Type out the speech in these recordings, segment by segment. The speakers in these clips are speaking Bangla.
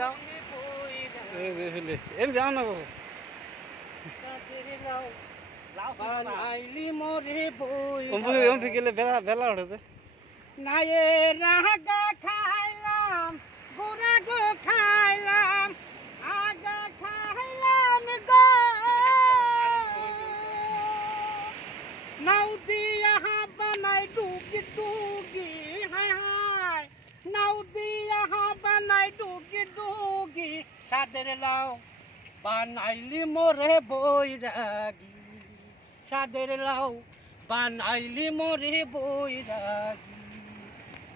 যাও এই যে ফেলে এর যাও না বাবা বানাইলি মোরে বই অম্পি গেলে বেলা উঠেছে নায়ে রাগা খাইলাম গুড়া গো খাইলাম আগা খাইলাম গো নাও দিয়া বানাই ডুগি ডুগি হায় হায় নাও দিয়া বানাই ডুগি ডুগি সাদের লাও বানাইলি মোরে বৈরাগী সাদের লাও বানাইলি মোরে বৈরাগী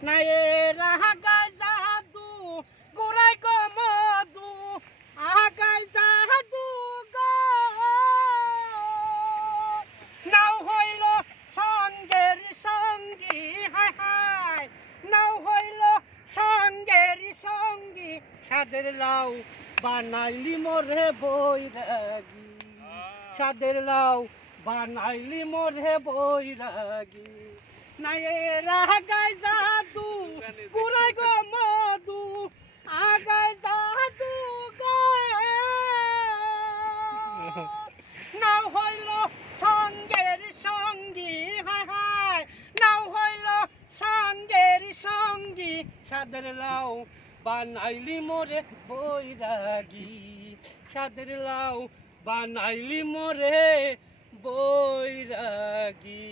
নায়ে রাগায় জাদু গুড়াই গো মধু আগায় জাদু গো নাও হইল সঙ্গের সঙ্গী হায় হায় নাও হইল সঙ্গের সঙ্গী সাদের লাউ বানাইলি মোরে বৈরাগী সাদের লাউ বানাইলি মোরে বৈরাগী নায়ে রাগায় জাদু পুরাই গো মধু আগায় জাদু গো নাও হইল সঙ্গের সঙ্গী হায় হায় নাও হইল সঙ্গের সঙ্গী সাদের লাউ বানাইলি মোরে বৈরাগী সাদের লাউ বানাইলি মোরে বৈরাগী।